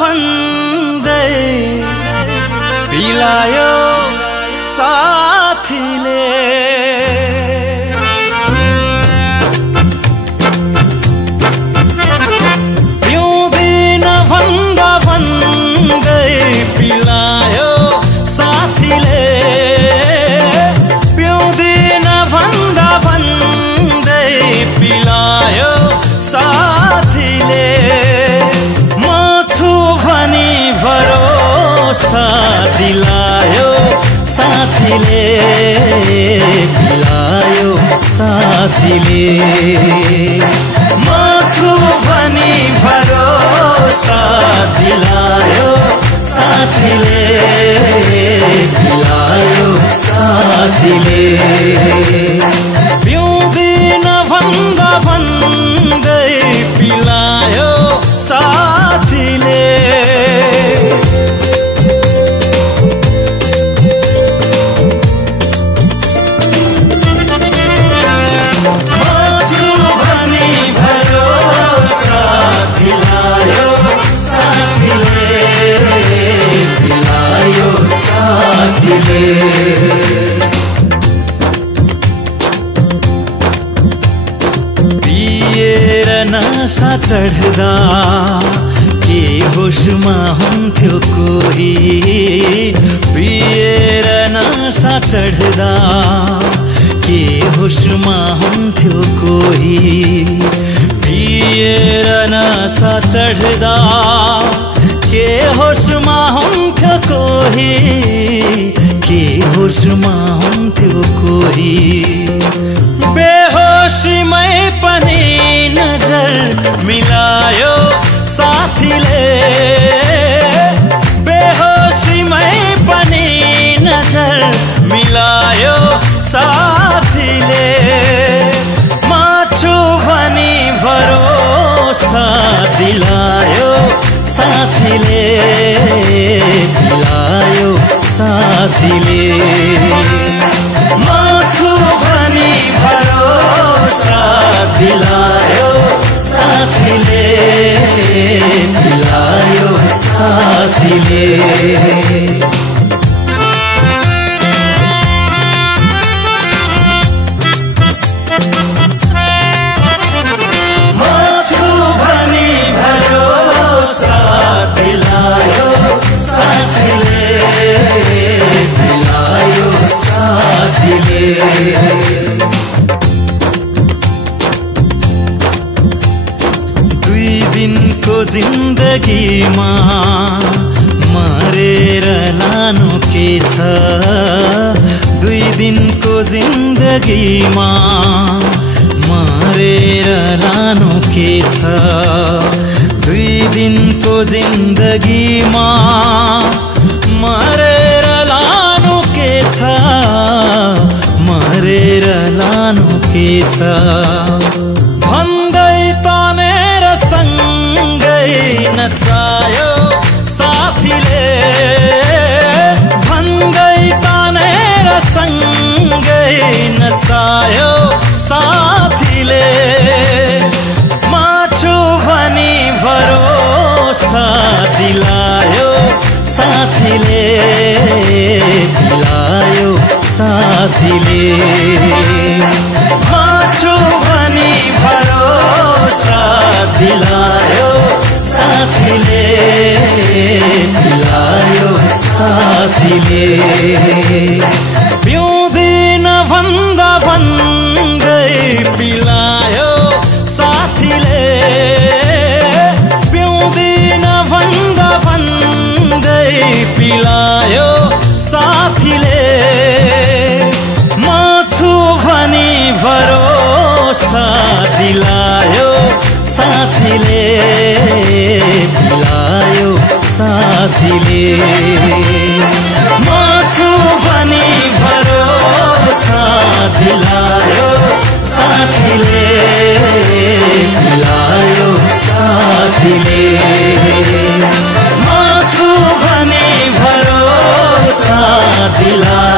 भन्दै पिलायो साथीले पिउँदिन भन्दा भन्दै पिलायो साथीले पिउँदिन भन्दा भन्दै पिलायो साथीले म छु भनी भरोसा दिलायो साथीले पिलायो साथीले म छु भनी भरोसा दिलायो साथीले पिलायो साथीले पिउँदिन भन्दा भन्दै पिलायो साथीले पिएर नशा चढ्दा के होसमा हुन्थ्यो कोही पिएर नशा चढ्दा के होसमा हुन्थ्यो कोही पिएर नशा चढ्दा के होसमा हुन्थ्यो कोही के होसमा हुन्थ्यो कोही बेहोसीमै पनि नजर मिलायो साथीले बेहोसीमै पनि नजर मिलायो साथीले म छु भनी भरोसा दिलायो साथीले पिलायो साथीले म छु भनी भरोसा दिलायो साथीले पिलायो साथीले दुई दिनको जिन्दगीमा मरेर लानु के छ दुई दिनको जिन्दगीमा मरेर लानु के छ दुई दिनको जिन्दगीमा मरेर लानु के छ मरेर लानु के छ भन्दै तानेर सँगै नचायो साथीले भन्दै तानेर सँगै नचायो साथीले म छु भनी भरोसा दिलायो साथीले पिलायो साथीले म छु भनी भरोसा दिलायो साथीले पिलायो साथीले पिउँदिन भन्दा भन्दै पिलायो साथीले पिउँदिन भन्दा भन्दै पिलायो साथीले म छु भनी भरोसा दिलायो साथीले पिलायो साथीले म छु भनी भरोसा दिलायो साथीले पिलायो साथीले म छु भनी भरोसा दिलायो